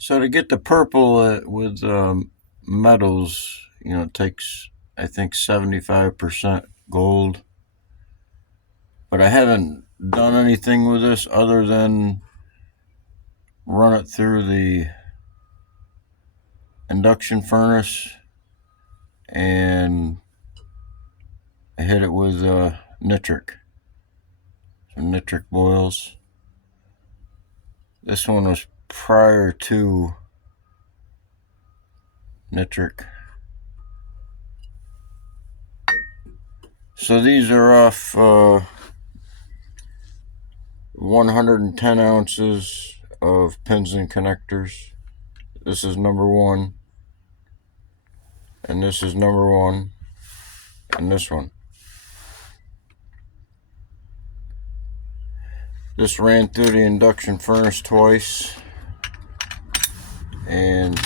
So to get the purple with metals, it takes, I think, 75% gold. But I haven't done anything with this other than run it through the induction furnace and hit it with nitric, some nitric boils. This one was prior to nitric. So these are off 110 ounces of pins and connectors. This is number one, and this is number one, and this one. This ran through the induction furnace twice, and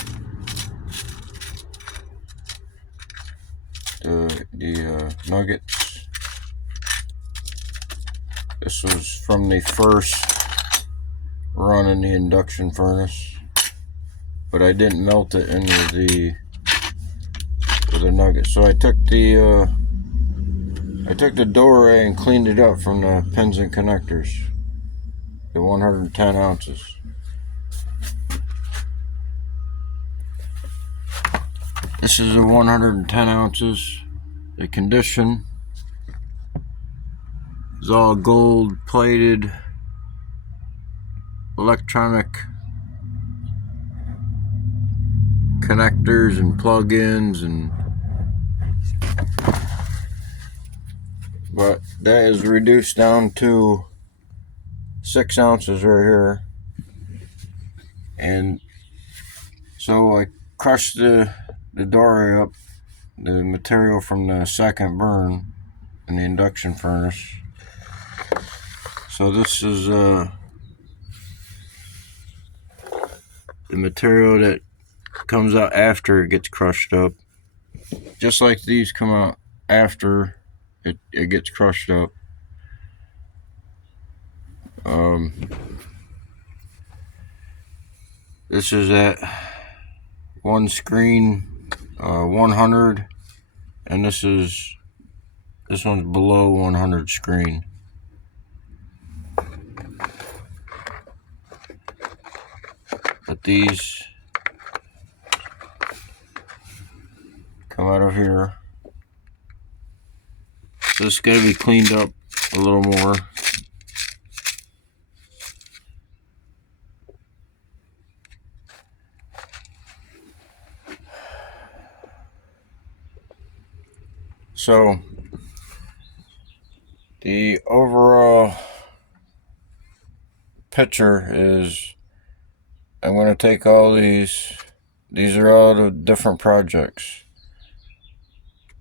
the nuggets. This was from the first run in the induction furnace, but I didn't melt it into with the nuggets. So I took the Doré and cleaned it up from the pins and connectors, the 110 ounces. This is the 110 ounces. The condition is all gold plated electronic connectors and plug-ins, but that is reduced down to 6 ounces right here. And so I crushed the Doré up, the material from the second burn in the induction furnace. So this is the material that comes out after it gets crushed up, just like these come out after it gets crushed up. This is at one screen 100, and this one's below 100 screen. But these come out of here. So this got to be cleaned up a little more. So the overall picture is, I'm going to take all these are all the different projects.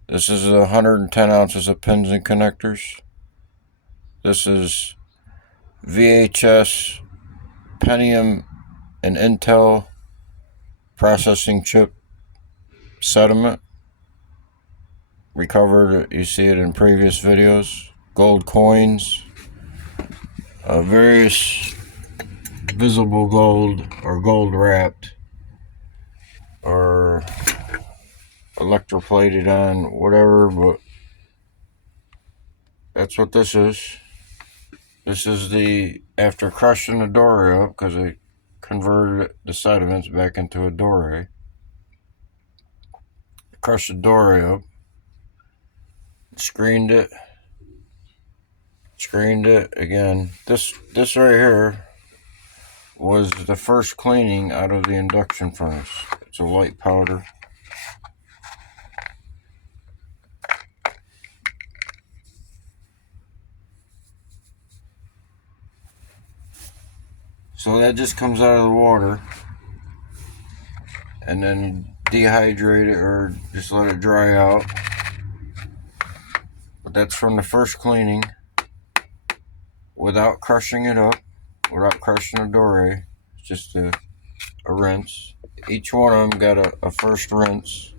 This is 110 ounces of pins and connectors. This is VHS, Pentium, and Intel processing chip sediment. Recovered, you see it in previous videos. Gold coins, various visible gold or gold wrapped or electroplated on, whatever, but that's what this is. This is after crushing the Doré up, because I converted the sediments back into a Doré. Crushed the Doré up, screened it again. This right here was the first cleaning out of the induction furnace. It's a white powder. So that just comes out of the water, and then dehydrate it or just let it dry out. But that's from the first cleaning, without crushing it up, without crushing the Doré. It's just a rinse. Each one of them got a first rinse.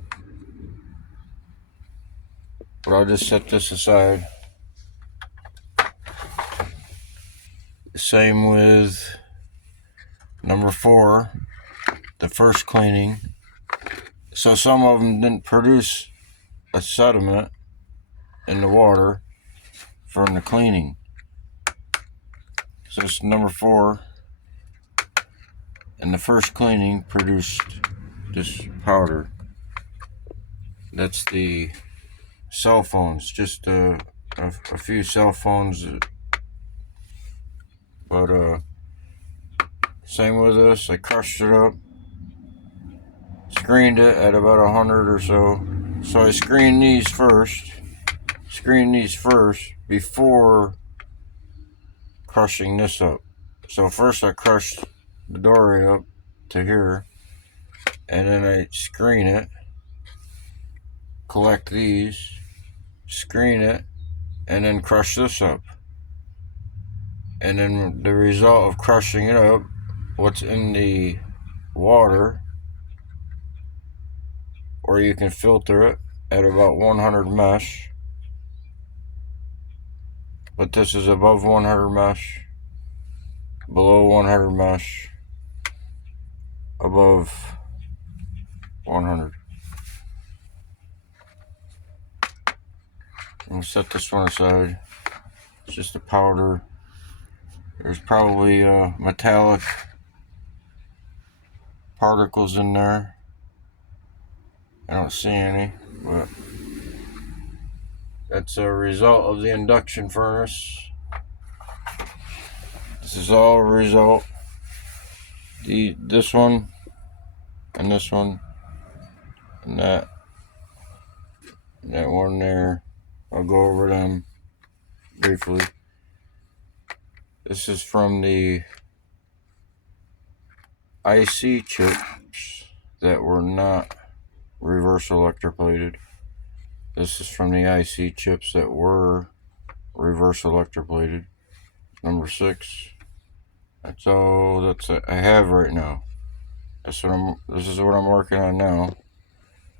But I'll just set this aside. Same with number 4. the first cleaning. So some of them didn't produce a sediment in the water from the cleaning. So it's number 4. And the first cleaning produced this powder. That's the cell phones, just a few cell phones. But same with this. I crushed it up, screened it at about 100 or so. So I screened these first before crushing this up. So first I crushed the dory up to here, and then I screen it, collect these, screen it, and then crush this up. And then the result of crushing it up, what's in the water, or you can filter it at about 100 mesh. But this is above 100 mesh, below 100 mesh, above 100. I'm gonna set this one aside. It's just a powder. There's probably metallic particles in there. I don't see any, but that's a result of the induction furnace. This is all a result. This one, and this one, and that one there. I'll go over them briefly. This is from the IC chips that were not reverse electroplated. This is from the IC chips that were reverse electroplated. Number 6. That's all that I have right now. This is what I'm working on now.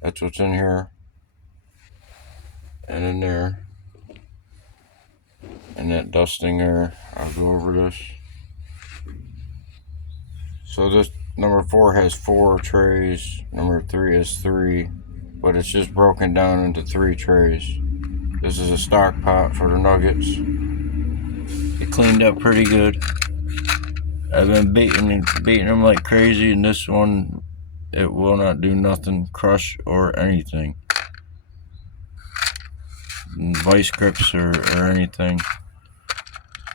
That's what's in here, and in there, and that dusting there. I'll go over this. So this number 4 has 4 trays. Number 3 has 3, but it's just broken down into 3 trays. This is a stock pot for the nuggets. It cleaned up pretty good. I've been beating them like crazy, and this one, it will not do nothing, crush or anything, vice grips or anything.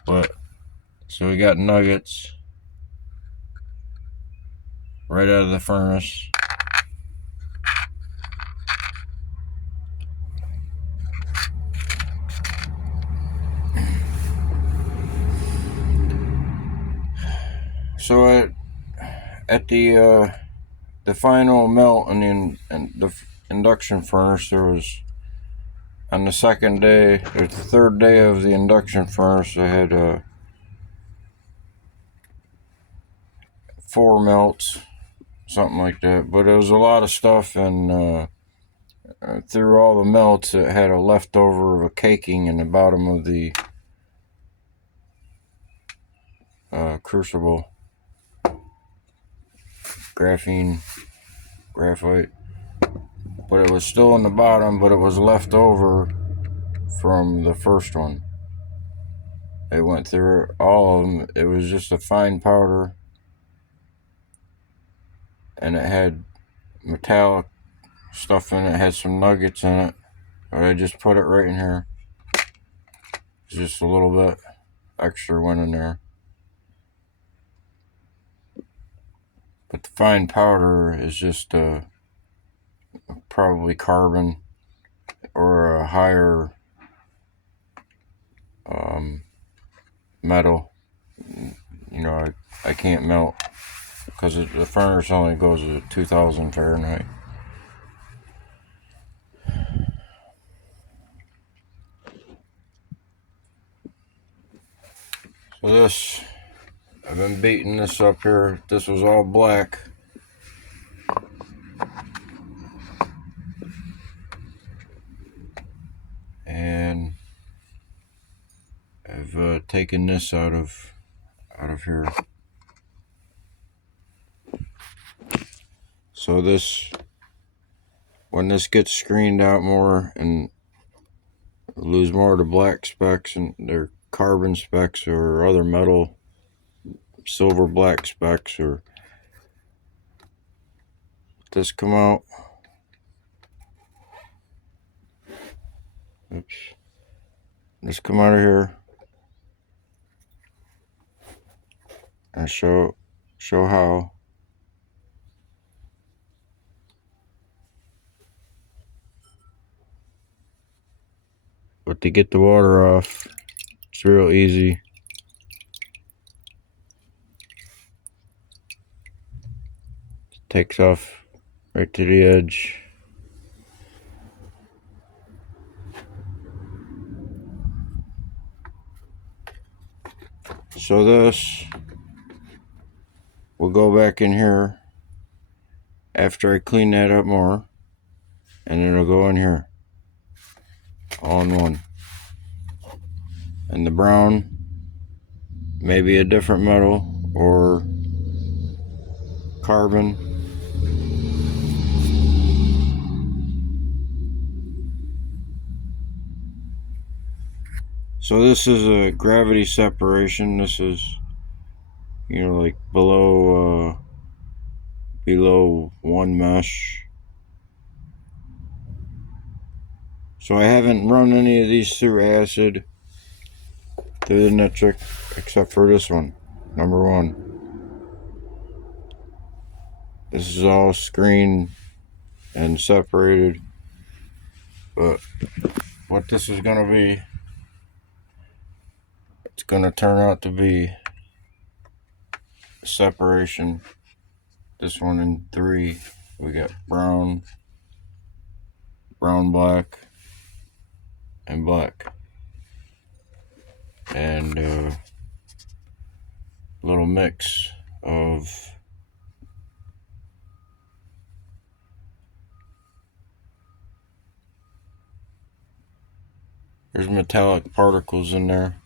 But so we got nuggets right out of the furnace. So at the final melt in the induction furnace, there was, on the second day or the third day of the induction furnace, I had 4 melts, something like that. But it was a lot of stuff, and through all the melts, it had a leftover of a caking in the bottom of the crucible. Graphite, but it was still in the bottom, but it was left over from the first one. It went through all of them. It was just a fine powder, and it had metallic stuff in it. It had some nuggets in it, but I just put it right in here. Just a little bit extra went in there. But the fine powder is just probably carbon or a higher metal. You know, I can't melt because the furnace only goes to 2,000 Fahrenheit. So this, I've been beating this up here. This was all black. And I've taken this out of here. So this, when this gets screened out more and lose more of the black specks and their carbon specks or other metal, silver black specks, or this come out. Oops. This come out of here and show how. But to get the water off, it's real easy. It takes off right to the edge. So this will go back in here after I clean that up more, and it'll go in here all in one. And the brown, maybe a different metal or carbon. So this is a gravity separation. This is, like below one mesh. So I haven't run any of these through acid, through the nitric, except for this one, number 1. This is all screened and separated, but what this is going to be, it's going to turn out to be a separation. This one in 3, we got brown, black, and black. And a little mix of there's metallic particles in there.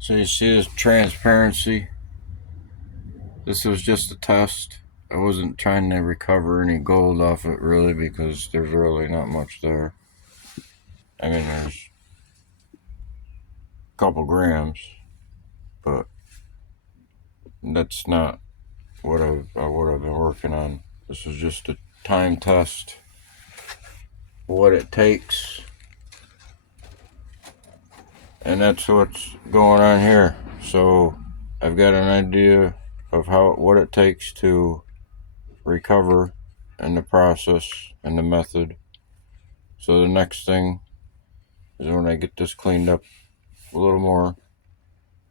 So you see this transparency. This was just a test. I wasn't trying to recover any gold off it really, because there's really not much there. I mean, there's a couple grams, but that's not what I've been working on. This is just a time test, what it takes, and that's what's going on here. So I've got an idea of what it takes to recover in the process and the method. So the next thing is, when I get this cleaned up a little more,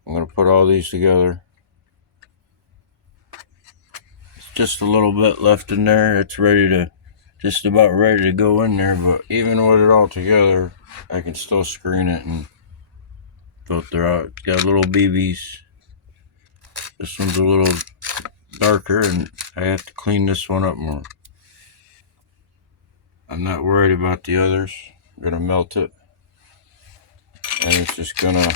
I'm going to put all these together. It's just a little bit left in there. It's just about ready to go in there, but even with it all together, I can still screen it and filter out. It's got little BBs. This one's a little darker, and I have to clean this one up more. I'm not worried about the others. I'm gonna melt it, and it's just gonna,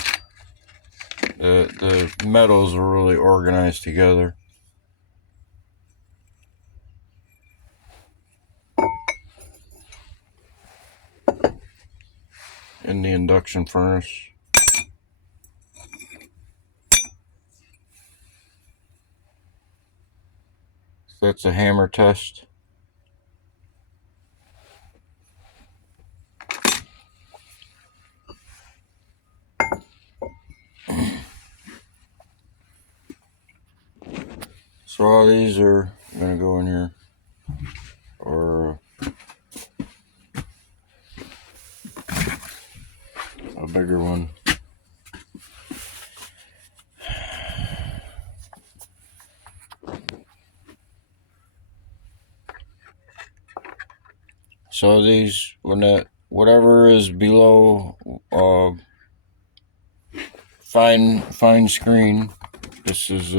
the metals are really organized together. In the induction furnace. So that's a hammer test. So all these are gonna go in here, or a bigger one. So these, whatever is below fine screen, this is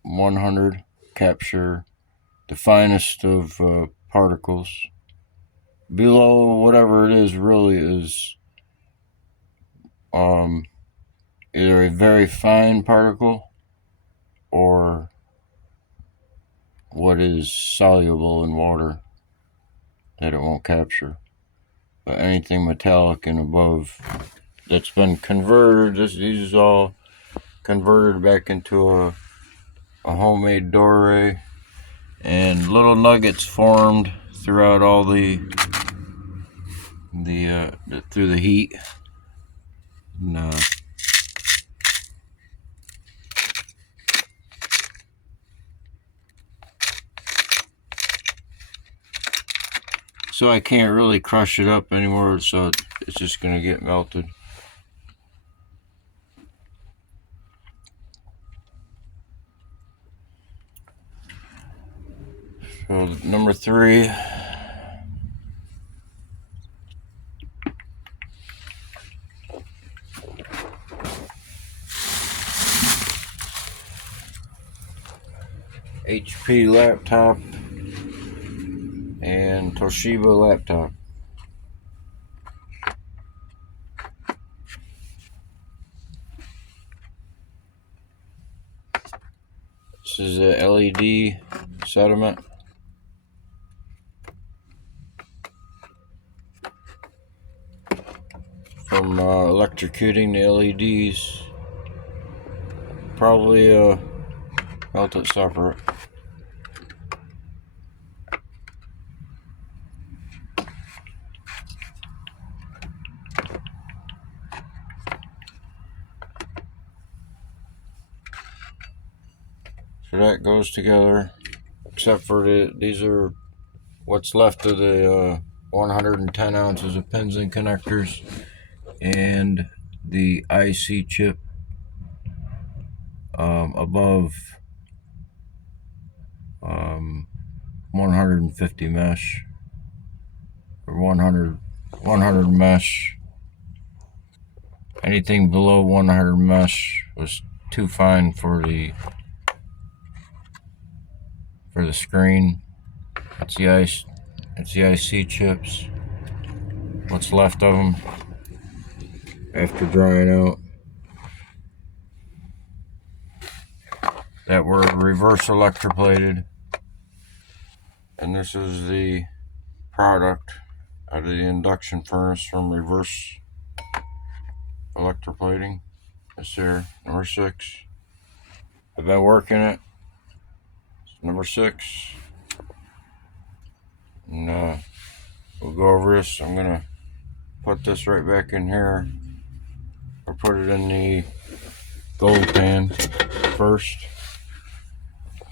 100 capture the finest of particles. below whatever it is really is either a very fine particle or what is soluble in water that it won't capture. But anything metallic and above that's been converted, these is all converted back into a homemade Dore, and little nuggets formed throughout all the through the heat. And, so I can't really crush it up anymore, so it's just gonna get melted. So number 3. HP laptop and Toshiba laptop. This is a LED sediment. From electrocuting the LEDs. Probably melt it separate. So that goes together, except for these are what's left of the 110 ounces of pins and connectors and the IC chip above 150 mesh or 100 mesh. Anything below 100 mesh was too fine for the screen. It's the IC chips. What's left of them after drying out that were reverse electroplated. And this is the product out of the induction furnace from reverse electroplating. This here, number 6. I've been working it. It's number 6. And we'll go over this. I'm gonna put this right back in here, or put it in the gold pan first.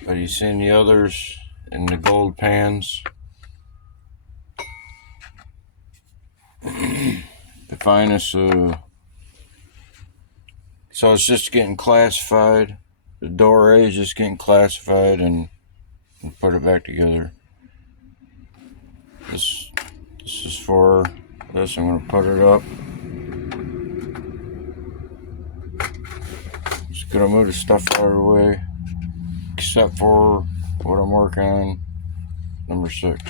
But you've seen the others in the gold pans. The finest. So it's just getting classified. The Dore is just getting classified and put it back together. This is for this. I'm gonna put it up. Just gonna move the stuff out of the way, except for what I'm working on, number 6.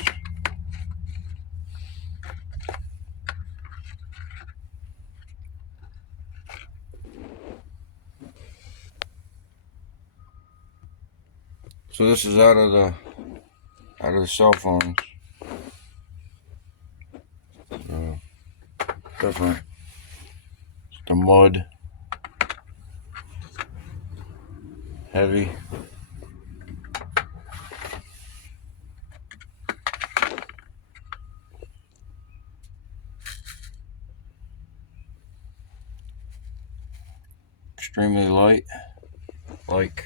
So this is out of the cell phones. So different. It's the mud, heavy. Extremely light, like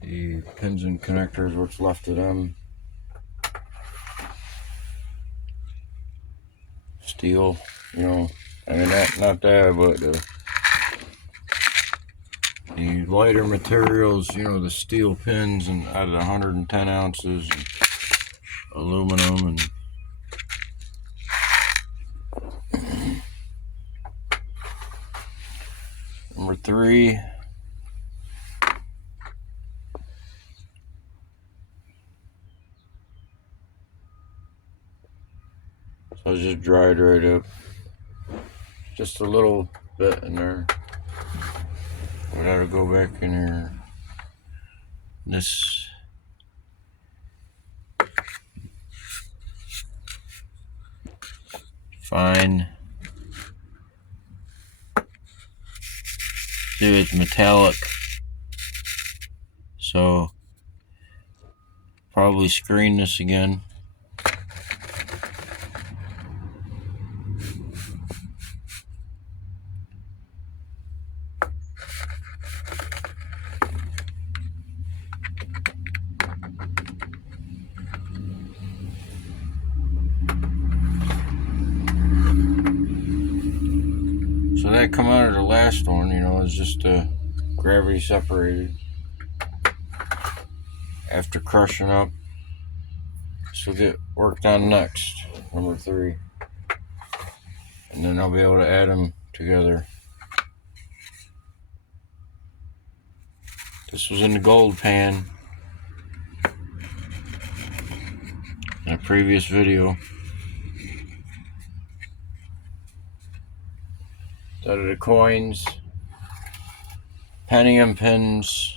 the pins and connectors, what's left of them. Steel, I mean, not that, but the lighter materials, the steel pins, and out of the 110 ounces, and aluminum, and number 3. So I just dried right up. Just a little bit in there. We gotta go back in here. This fine. See, it's metallic. So probably screen this again. So that come out of the last one, you know, it's just gravity separated after crushing up. So get worked on next, number 3. And then I'll be able to add them together. This was in the gold pan in a previous video. Those are the coins, penny and pins.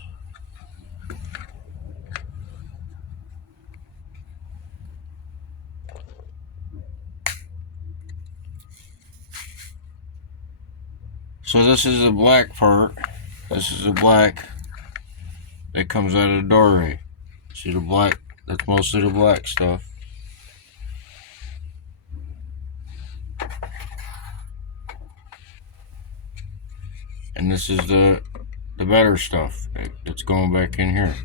So this is the black part. This is the black that comes out of the doorway. See the black? That's mostly the black stuff. And this is the better stuff that's going back in here.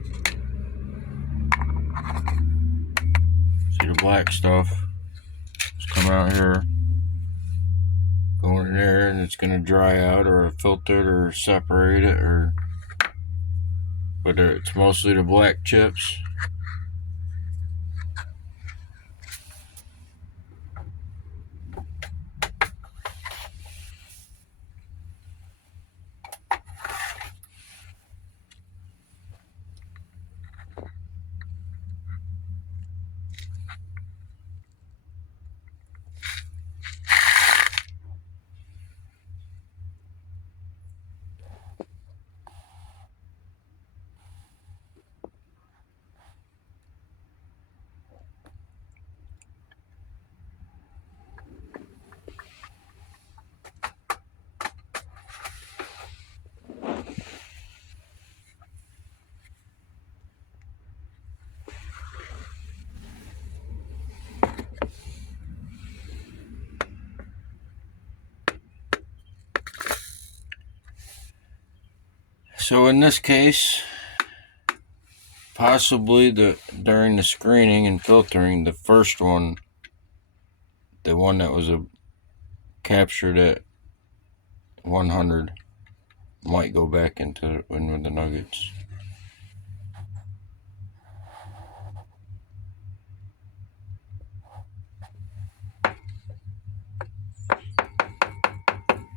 See the black stuff? It's coming out here, going in there, and it's gonna dry out or filter it or separate it, but it's mostly the black chips. So in this case, possibly during the screening and filtering, the first one, the one that was captured at 100, might go back into in with the nuggets.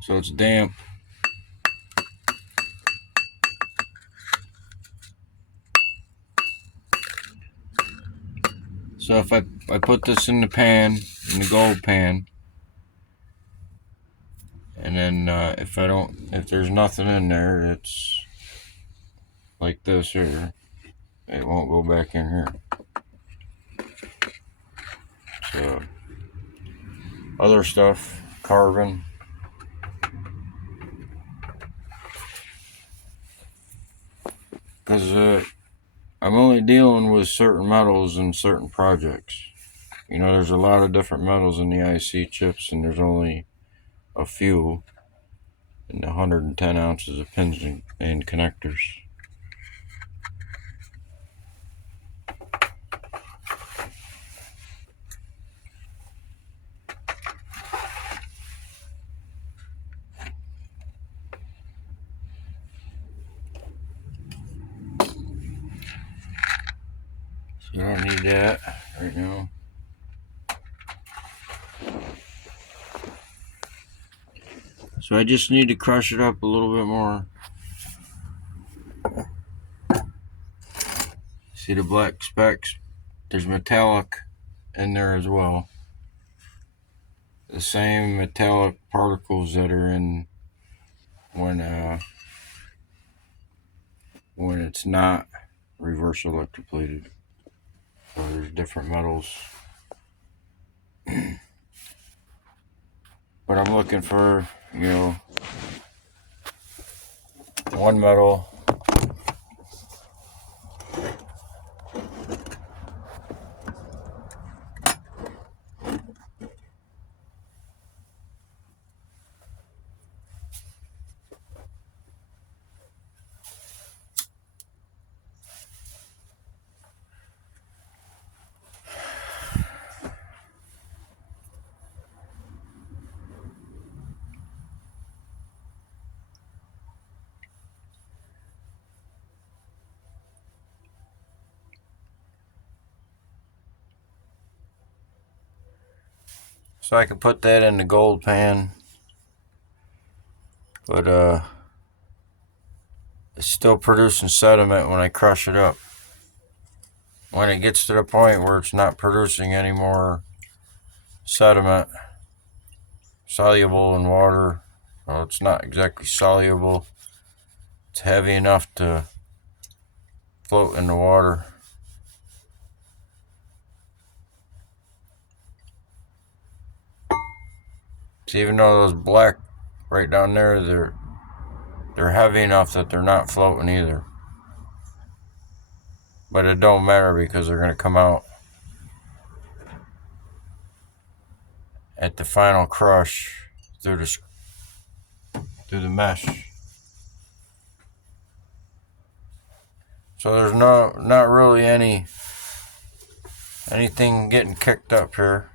So it's damp. So if I put this in the pan, in the gold pan, and then if there's nothing in there, it's like this here, it won't go back in here. So other stuff, carbon. Because I'm only dealing with certain metals in certain projects. You know, there's a lot of different metals in the IC chips, and there's only a few in the 110 ounces of pins and connectors. So I don't need that right now. So I just need to crush it up a little bit more. See the black specks? There's metallic in there as well. the same metallic particles that are in when it's not reverse electroplated. So there's different metals. But I'm looking for, one metal. So I can put that in the gold pan. But it's still producing sediment when I crush it up. When it gets to the point where it's not producing any more sediment, soluble in water, well, it's not exactly soluble. It's heavy enough to float in the water. So even though those black right down there, they're heavy enough that they're not floating either. But it don't matter because they're going to come out at the final crush through the mesh. So there's not really anything getting kicked up here.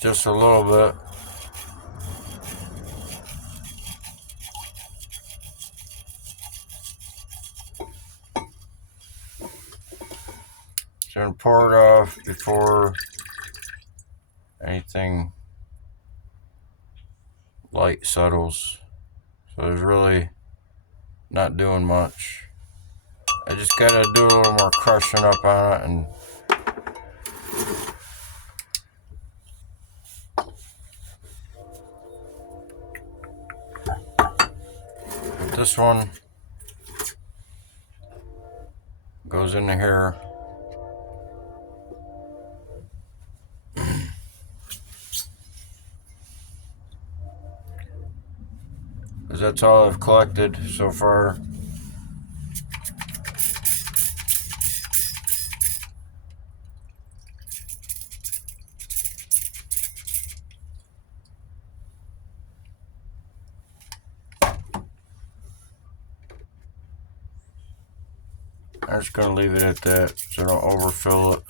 Just a little bit. So I'm pour it off before anything light settles. So there's really not doing much. I just gotta do a little more crushing up on it and this one goes into here. Because that's all I've collected so far. I'm just gonna leave it at that so I don't overfill it.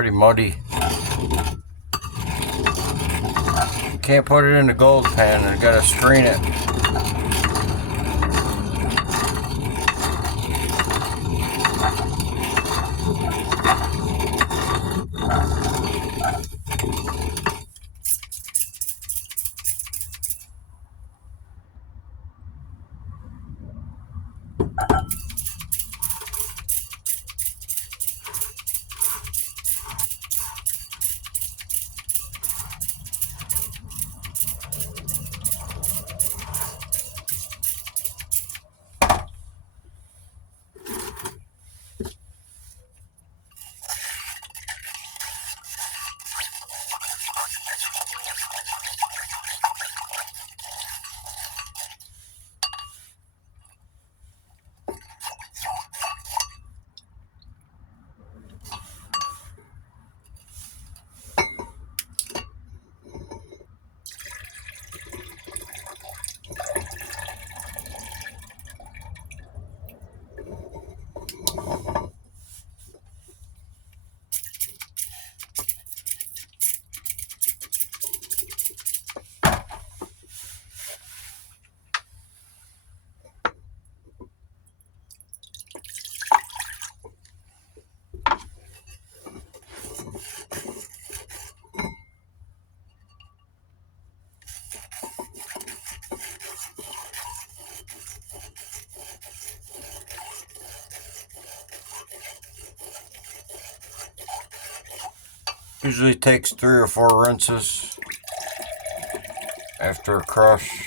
Pretty muddy. Can't put it in the gold pan, I gotta strain it. Usually takes 3 or 4 rinses after a crush.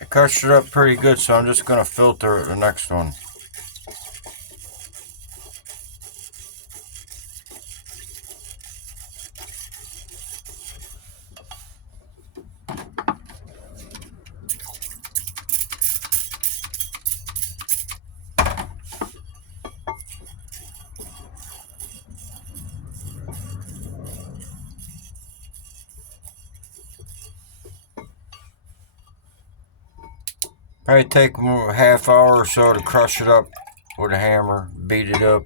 I crushed it up pretty good, so I'm just going to filter the next one. Probably take a half hour or so to crush it up with a hammer, beat it up.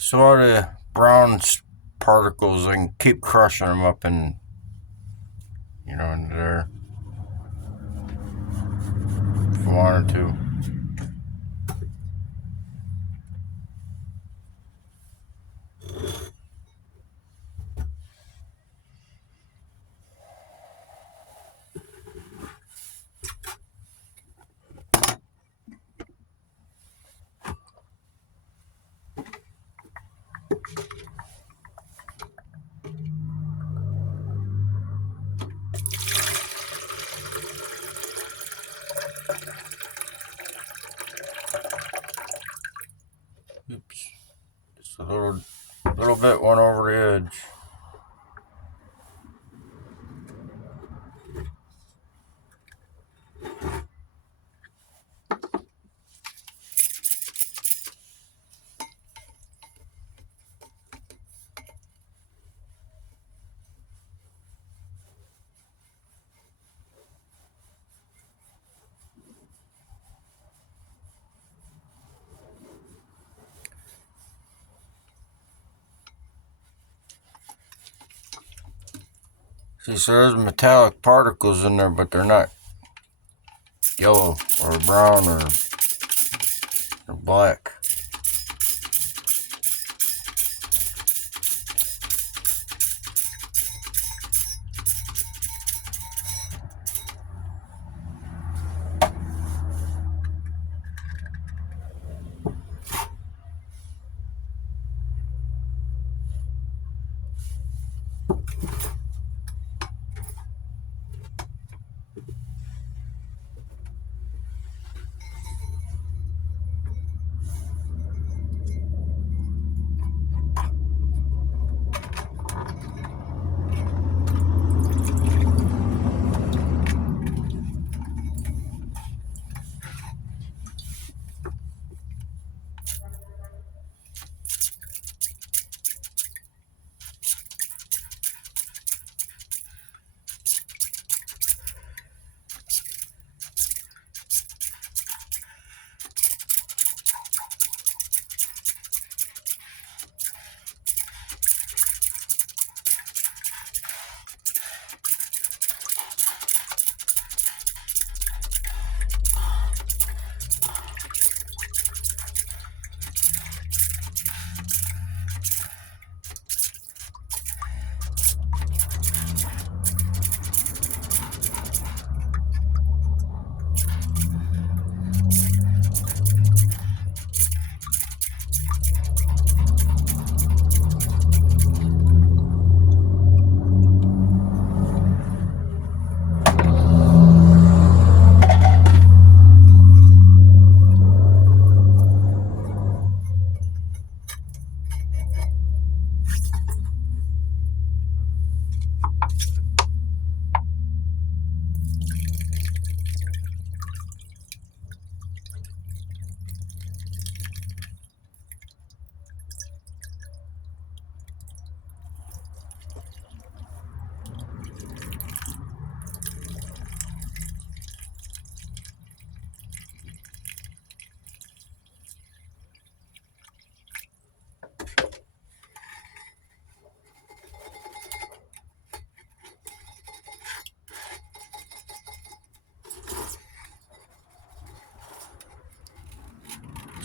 So all the brown particles, I can keep crushing them up in, in there if I wanted to. Oops. Just a little bit went over the edge. See, so there's metallic particles in there, but they're not yellow or brown or black.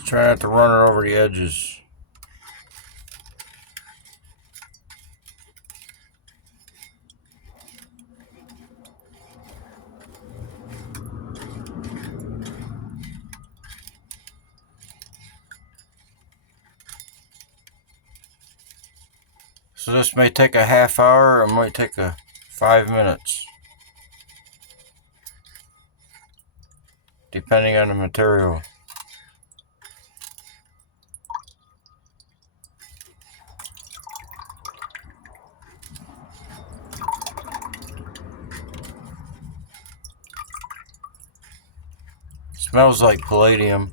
Try not to run it over the edges. So this may take a half hour, or it might take 5 minutes, depending on the material. Smells like palladium.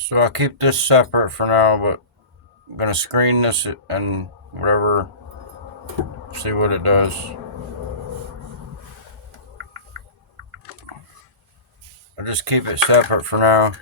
So I'll keep this separate for now, but I'm going to screen this and whatever, see what it does. I'll just keep it separate for now.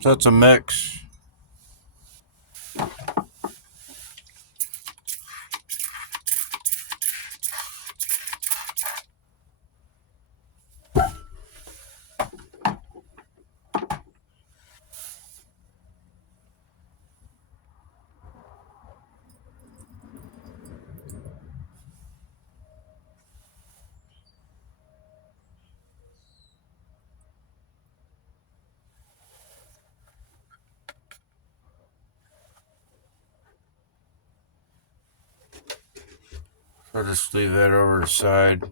So it's a mix. So I'll just leave that over to the side.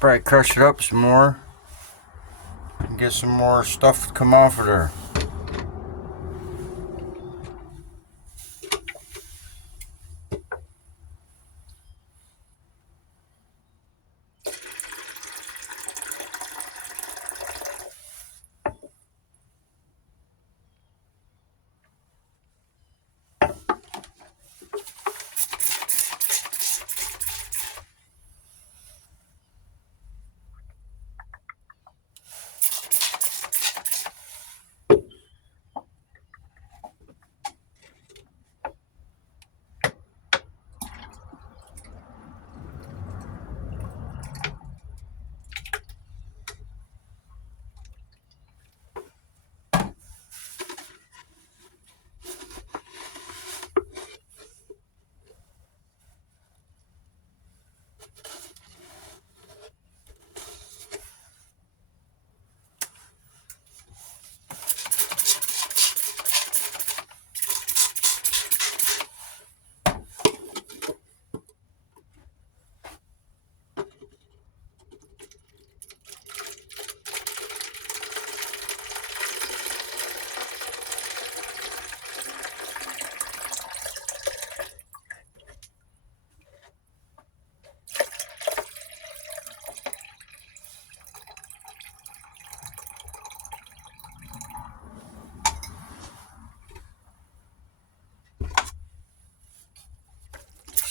Probably crush it up some more and get some more stuff to come off of there.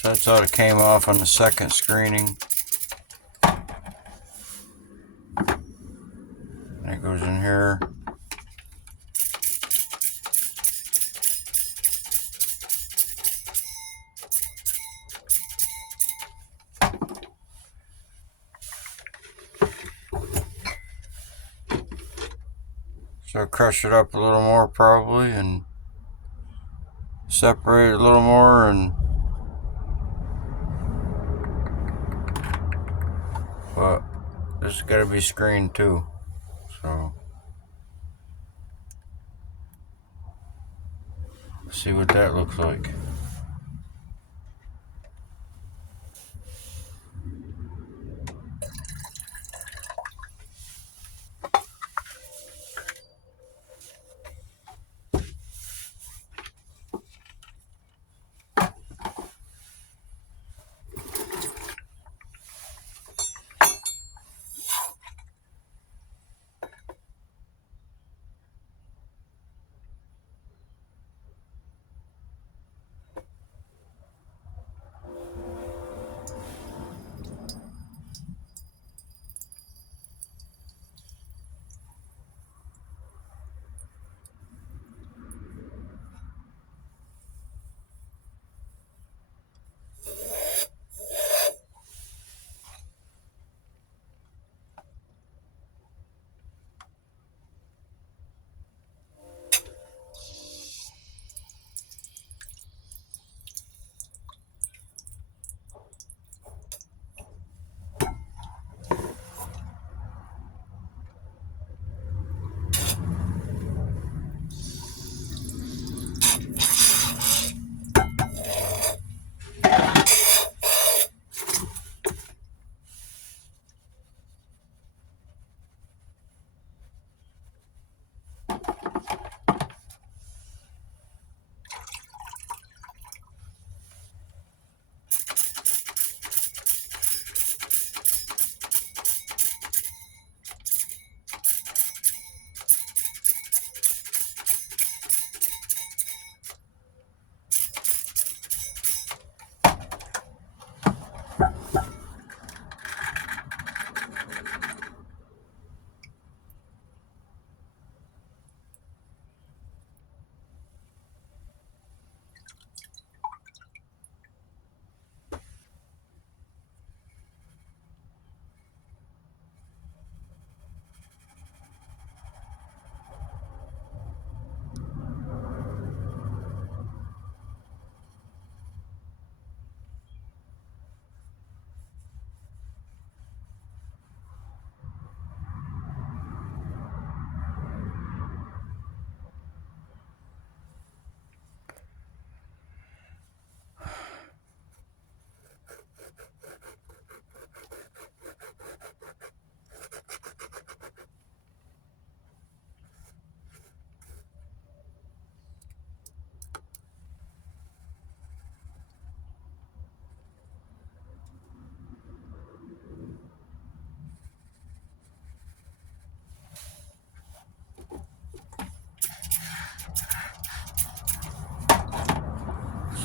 So that's how it came off on the second screening. And it goes in here. So crush it up a little more probably and separate it a little more, and but this has got to be screened too. So let's see what that looks like.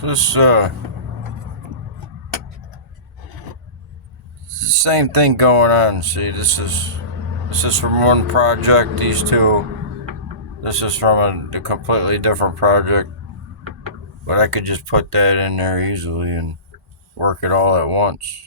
this same thing going on. See, this is from one project. These two. This is from a completely different project. But I could just put that in there easily and work it all at once.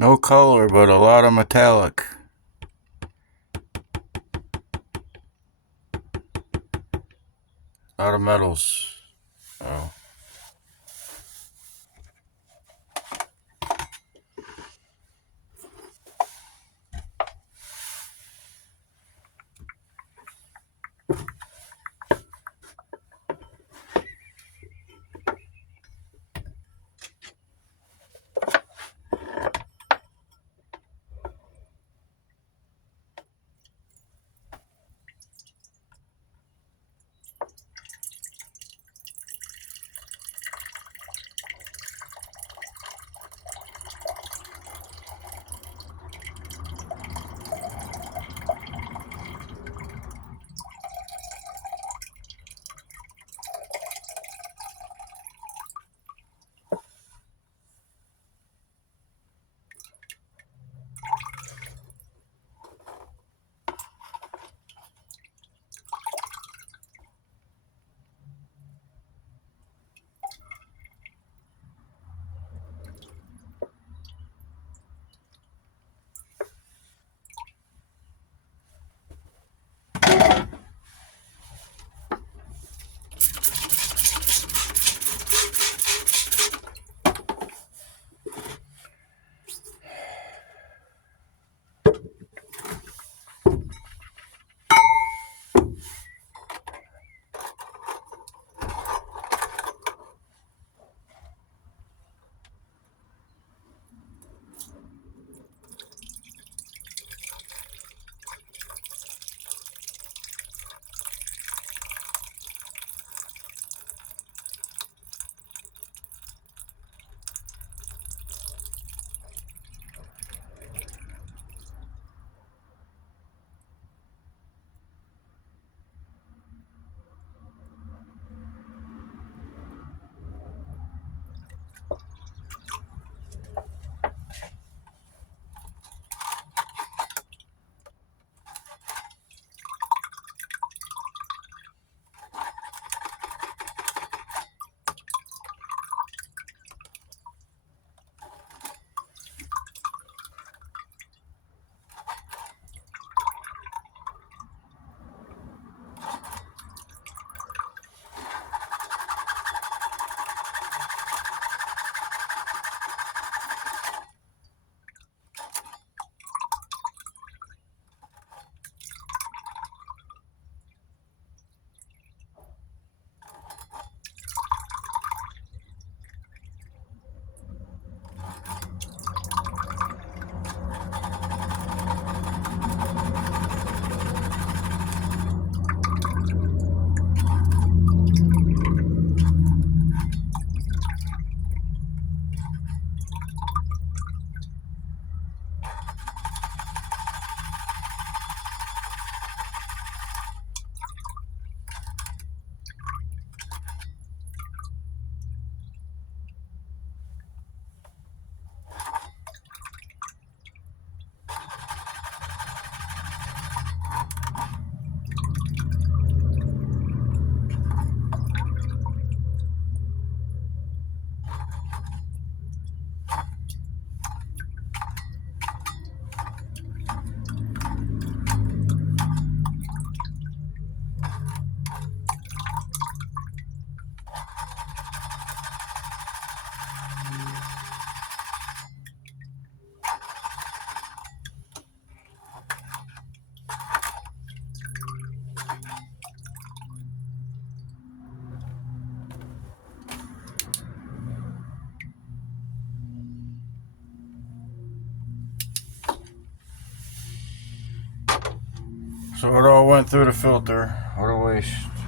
No color, but a lot of metallic. A lot of metals. Oh. So it all went through the filter. What a waste.